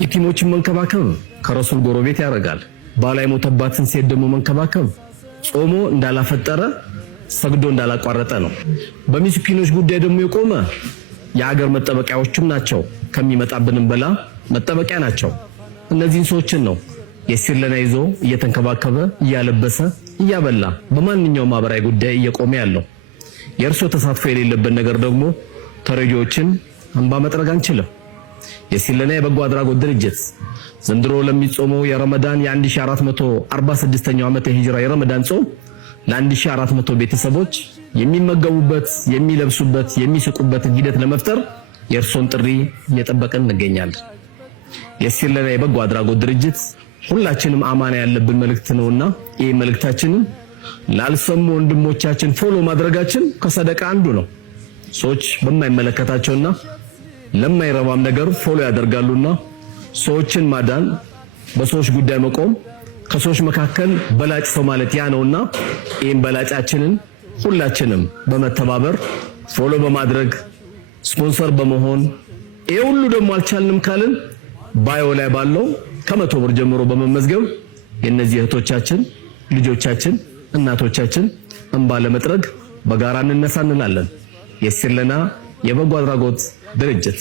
የቲሞችን መንከባከብ ከረሱል ጎረቤት ያደርጋል። ባላ የሞተባትን ሴት ደግሞ መንከባከብ ጾሞ እንዳላፈጠረ ሰግዶ እንዳላቋረጠ ነው። በሚስኪኖች ጉዳይ ደግሞ የቆመ የሀገር መጠበቂያዎችም ናቸው። ከሚመጣብንም በላ መጠበቂያ ናቸው። እነዚህን ሰዎችን ነው የሲርለና ይዞ እየተንከባከበ እያለበሰ እያበላ በማንኛውም ማህበራዊ ጉዳይ እየቆመ ያለው። የእርሶ ተሳትፎ የሌለበት ነገር ደግሞ ተረጂዎችን እንባ መጥረግ አንችልም። የሲርለና የበጎ አድራጎት ድርጅት ዘንድሮ ለሚጾመው የረመዳን የ1446ኛው ዓመት የሂጅራ የረመዳን ጾም ለ1400 ቤተሰቦች የሚመገቡበት፣ የሚለብሱበት፣ የሚስቁበትን ሂደት ለመፍጠር የእርሶን ጥሪ እየጠበቅን እንገኛለን። የሲርለና የበጎ አድራጎት ድርጅት ሁላችንም አማና ያለብን መልእክት ነውና ይህ መልእክታችንን ላልሰሙ ወንድሞቻችን ፎሎ ማድረጋችን ከሰደቃ አንዱ ነው። ሰዎች በማይመለከታቸውና ለማይረባም ነገር ፎሎ ያደርጋሉና ሰዎችን ማዳን፣ በሰዎች ጉዳይ መቆም ከሰዎች መካከል በላጭ ሰው ማለት ያ ነውና ይህን በላጫችንን ሁላችንም በመተባበር ፎሎ በማድረግ ስፖንሰር በመሆን ይሄ ሁሉ ደግሞ አልቻልንም ካልን ባዮ ላይ ባለው ከ100 ብር ጀምሮ በመመዝገብ የነዚህ እህቶቻችን፣ ልጆቻችን፣ እናቶቻችን እንባ ለመጥረግ በጋራ እንነሳ እንላለን። የሲርለና የበጎ አድራጎት ድርጅት